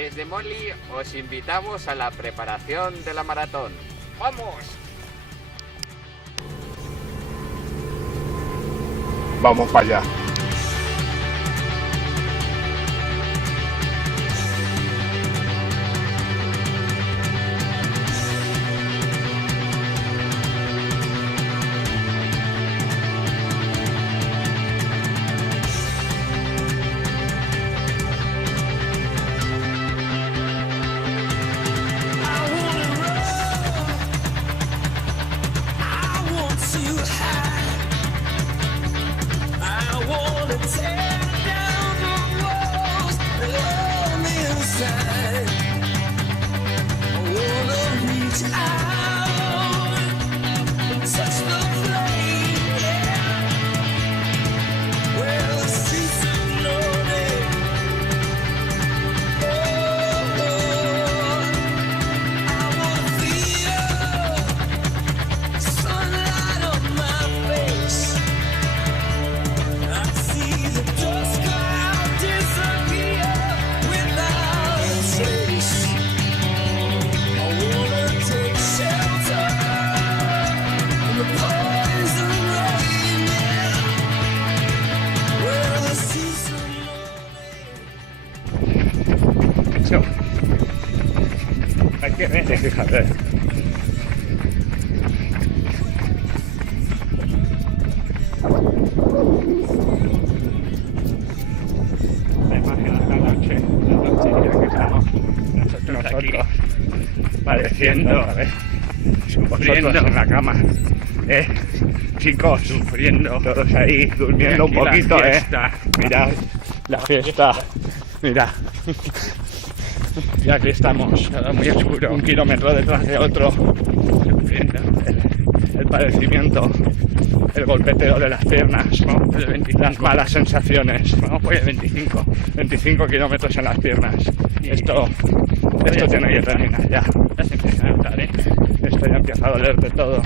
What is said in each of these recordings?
Desde Molly os invitamos a la preparación de la maratón. ¡Vamos! Vamos para allá. Hay que ver, fíjate. La imagen de la noche ya que estamos nosotros aquí, padeciendo, vosotros en la cama, chicos, sufriendo, todos ahí durmiendo un poquito, mirad la fiesta, mira. Y aquí estamos, muy oscuro, 1 kilómetro detrás de otro, sufriendo el padecimiento, el golpeteo de las piernas, las malas sensaciones. Vamos por el 25 kilómetros en las piernas. Esto tiene que terminar ya. Ya se empieza a notar, Esto ya empieza a doler de todo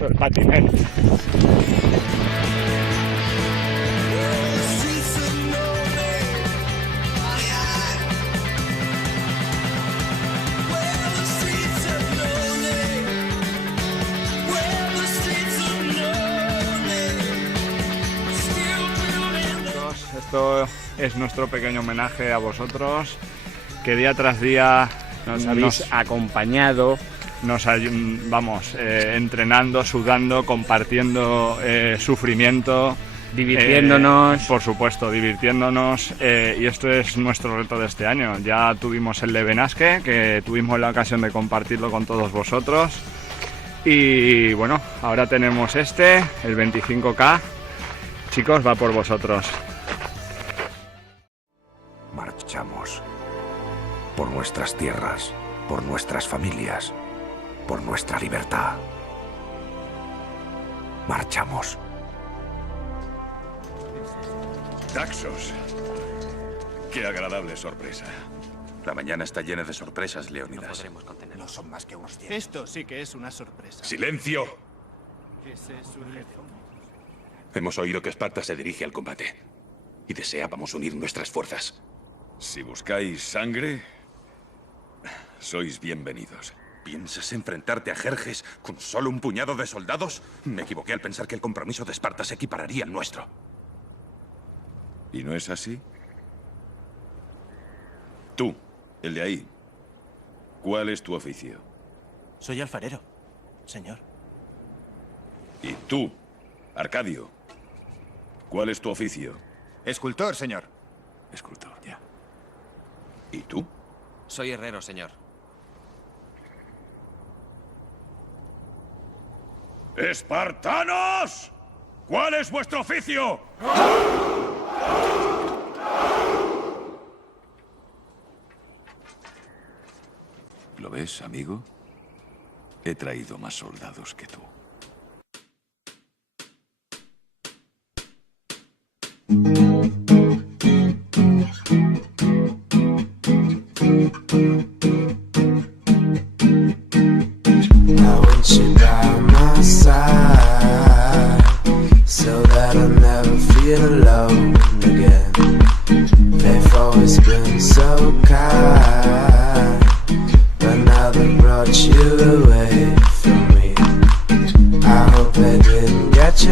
el patinete. Esto es nuestro pequeño homenaje a vosotros, que día tras día nos habéis acompañado, entrenando, sudando, compartiendo sufrimiento, divirtiéndonos. Por supuesto, divirtiéndonos, y esto es nuestro reto de este año. Ya tuvimos el de Benasque, que tuvimos la ocasión de compartirlo con todos vosotros, y bueno, ahora tenemos el 25K. Chicos, va por vosotros. Marchamos por nuestras tierras, por nuestras familias, por nuestra libertad. Marchamos. Daxos. Qué agradable sorpresa. La mañana está llena de sorpresas, Leónidas. No podremos contenerlo. No son más que unos 10. Esto sí que es una sorpresa. ¡Silencio! Ese es su jefe. Hemos oído que Esparta se dirige al combate y deseábamos unir nuestras fuerzas. Si buscáis sangre, sois bienvenidos. ¿Piensas enfrentarte a Jerjes con solo un puñado de soldados? Me equivoqué al pensar que el compromiso de Esparta se equipararía al nuestro. ¿Y no es así? Tú, el de ahí, ¿cuál es tu oficio? Soy alfarero, señor. Y tú, Arcadio, ¿cuál es tu oficio? Escultor, señor. Escultor, ya. ¿Y tú? Soy herrero, señor. ¡Espartanos! ¿Cuál es vuestro oficio? ¿Lo ves, amigo? He traído más soldados que tú. Feel alone again. They've always been so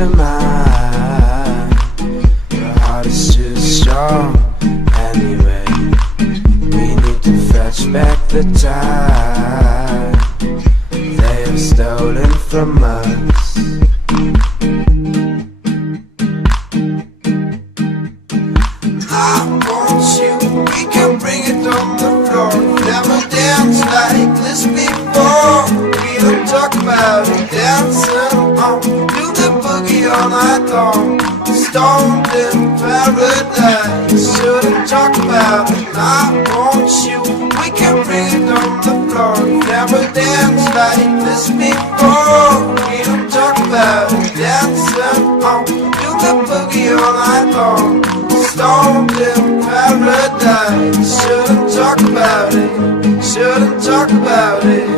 your mind. Your heart is too strong anyway. We need to fetch back the time they have stolen from us. I want you, we can bring it on the floor. Never danced like this before. We don't talk about it, dancing on. Do the boogie all night long. Stoned in paradise. Shouldn't talk about it, I want you, we can bring it on the floor. Never danced like this before. We don't talk about it, dancing on. Do the boogie all night long. Stoned in paradise. Shouldn't talk about it, shouldn't talk about it.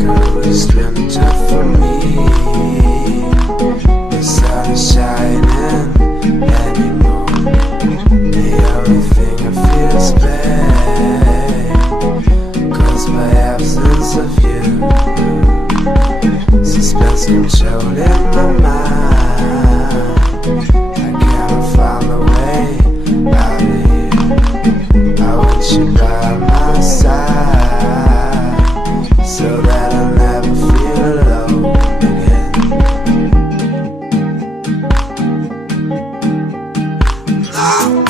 Coolest winter for me. The sun is shining anymore. The only thing I feel is pain, caused by absence of you. Suspense controlling my mind. I cannot find a way out of here. I want you by my side, so that I'll never feel alone again. I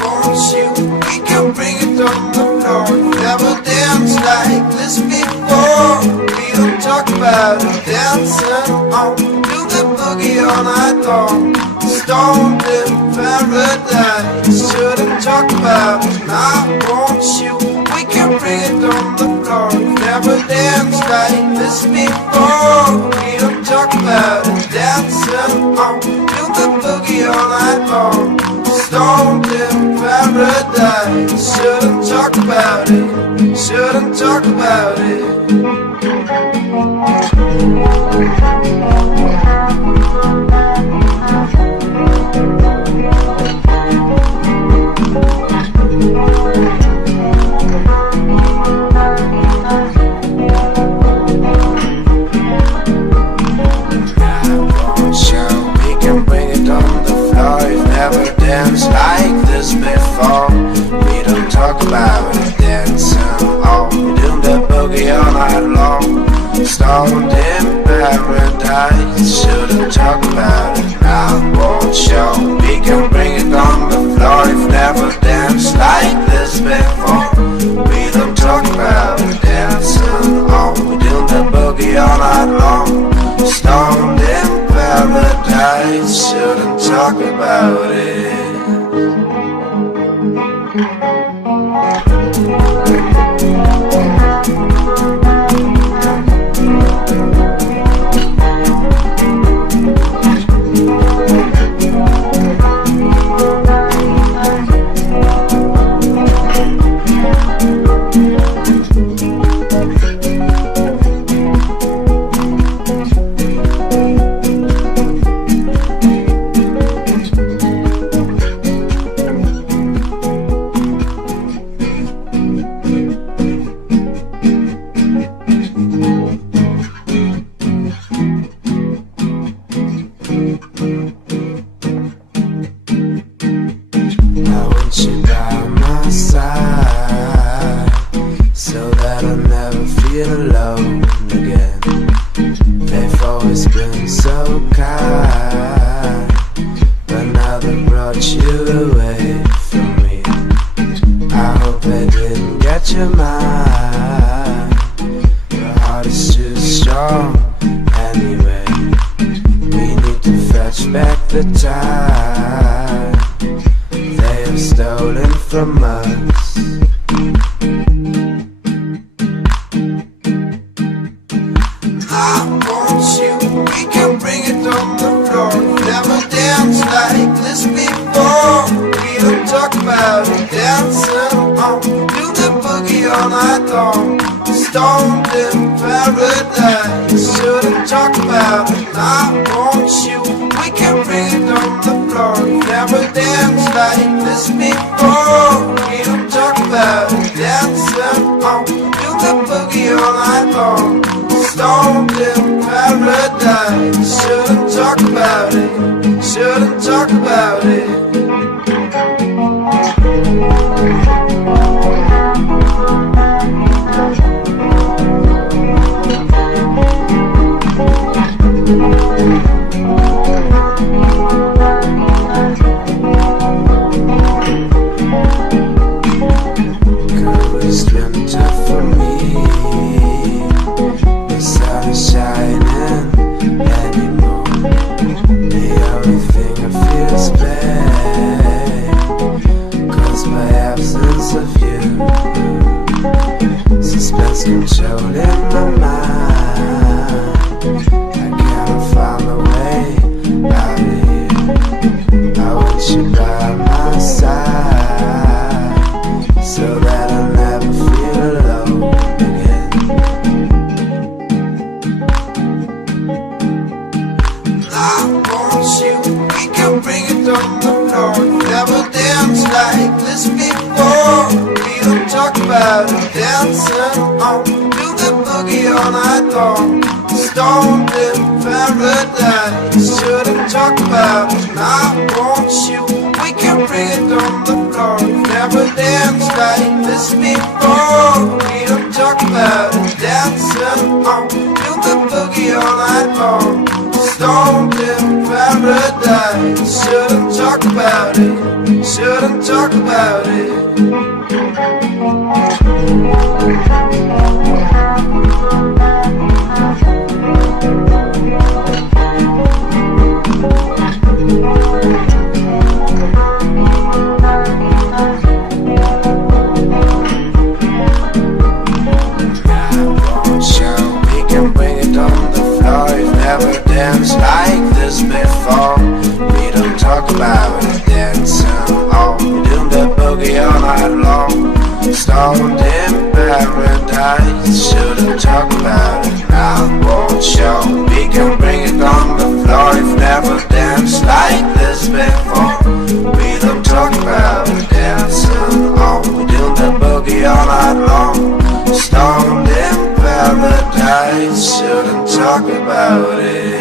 want you, we can bring it on the floor. Never danced like this before. We don't talk about it, dancing on. Do the boogie all night long. Stoned in paradise. Shouldn't talk about it, I want you, we can bring it on the floor. Never danced like this before. We don't talk about it, dancing on. Do the boogie all night long. Stoned in paradise. Shouldn't talk about it, shouldn't talk about it. Dance like this before. We don't talk about it, dancing on. We do the boogie all night long. Stoned in paradise. Shouldn't talk about it, I won't show. We can bring it on the floor. If never danced like this before. We don't talk about it, dancing on. We do the boogie all night long. Stoned in paradise. Shouldn't talk about it. Stoned in paradise. about it. I want you. We can bring it on the floor. Never danced like this before. We don't talk about it. Dancing on, do the boogie all night long. Stoned in paradise. Shouldn't talk about it. Shouldn't talk about it. Controlling my mind, I cannot find a way out of here. I want you by my side, so that I'll never feel alone again. I want you, we can bring it on the floor. Never danced like this before. We don't talk about it, dancing on, do the boogie all night long. Stoned in paradise, shouldn't talk about it. I want you, we can bring it on the floor. Never danced like this before. We don't talk about it, dancing on, do the boogie all night long. Stoned in paradise, shouldn't talk about it. Shouldn't talk about it. Like this before, we don't talk about it, dancing on, do the boogie all night long. Stoned in paradise, shouldn't talk about it. I won't show, we can bring it on the floor. If never danced like this before, we don't talk about it, dancing on, we do the boogie all night long. Stoned in paradise, shouldn't talk about it.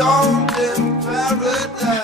Stoned in paradise.